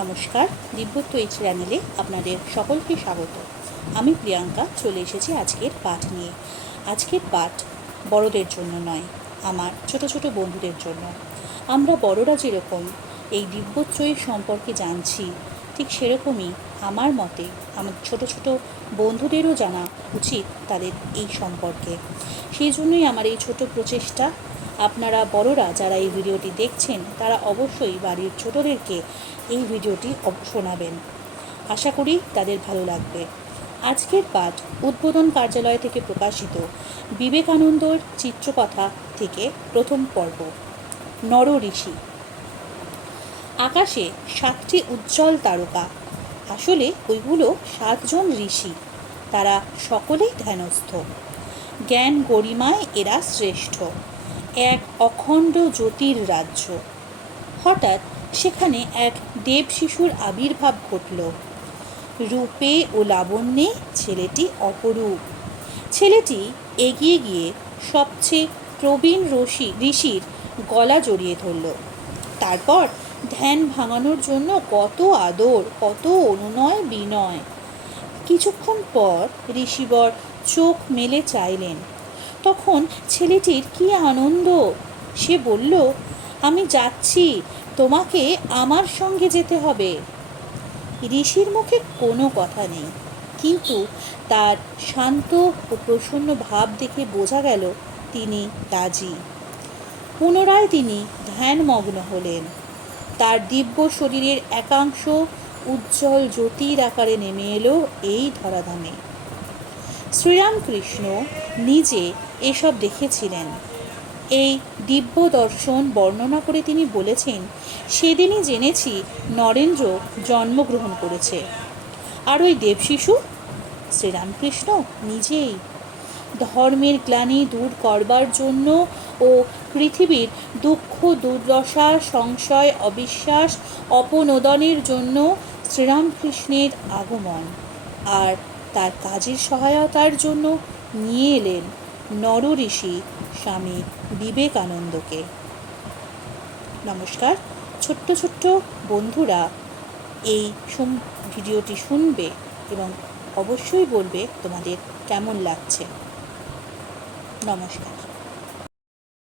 নমস্কার দিব্যত্ব এই চ্যানেলে আপনাদের সকলকে স্বাগত। আমি প্রিয়াঙ্কা, চলে এসেছি আজকের পাঠ নিয়ে। আজকের পাঠ বড়দের জন্য নয়, আমার ছোট ছোট বন্ধুদের জন্য। আমরা বড়রা যেরকম এই দিব্যত্রয়ের সম্পর্কে জানছি, ঠিক সেরকমই আমার মতে আমার ছোট ছোট বন্ধুদেরও জানা উচিত তাদের এই সম্পর্কে। সেই জন্যই আমার এই ছোট প্রচেষ্টা আপনারা বড়রা যারা এই ভিডিওটি দেখছেন, তারা অবশ্যই বাড়ির ছোটদেরকে এই ভিডিওটি শোনাবেন। আশা করি তাদের ভালো লাগবে। আজকের পাঠ উদ্বোধন কার্যালয় থেকে প্রকাশিত বিবেকানন্দর চিত্রকথা থেকে প্রথম পর্ব। নর ঋষি আকাশে সাতটি উজ্জ্বল তারকা। আসলে ওইগুলো সাতজন ঋষি। তারা সকলেই ধ্যানস্থ। জ্ঞান গরিমায় এরা শ্রেষ্ঠ। এক অখণ্ড জ্যোতির রাজ্য হঠাৎ সেখানে এক দেব শিশুর আবির্ভাব ঘটল। রূপে ও লাবণ্যে ছেলেটি অপরূপ। ছেলেটি এগিয়ে গিয়ে সবচেয়ে প্রবীণ ঋষি ঋষির গলা জড়িয়ে ধরল। তারপর ধ্যান ভাঙানোর জন্য কত আদর, কত অনুনয়, বিনয়। কিছুক্ষণ পর ঋষিবর চোখ মেলে চাইলেন। তখন ছেলেটির কি আনন্দ? সে বলল, আমি যাচ্ছি, তোমাকে আমার সঙ্গে যেতে হবে। ঋষির মুখে কোনো কথা নেই, কিন্তু তার শান্ত ও প্রসন্ন ভাব দেখে বোঝা গেল তিনি রাজি। পুনরায় তিনি ধ্যানমগ্ন হলেন। তার দিব্য শরীরের একাংশ উজ্জ্বল জ্যোতির আকারে নেমে এলো এই ধরাধামে। শ্রীরামকৃষ্ণ নিজে এসব দেখেছিলেন। এই দিব্য দর্শন বর্ণনা করে তিনি বলেছেন, সেদিনই জেনেছি নরেন্দ্র জন্মগ্রহণ করেছে। আর ওই দেবশিশু? শ্রীরামকৃষ্ণ নিজেই। ধর্মের গ্লানি দূর করবার জন্য ও পৃথিবীর দুঃখ, দুর্দশা, সংশয়, অবিশ্বাস, অপনোদনের জন্য শ্রীরামকৃষ্ণের আগমন। আর তার কাজের সহায়তার জন্য নিয়ে এলেন নর ঋষি স্বামী বিবেকানন্দকে। নমস্কার, ছোট্ট ছোট্ট বন্ধুরা, এই ভিডিওটি শুনবে এবং অবশ্যই বলবে তোমাদের কেমন লাগছে। নমস্কার।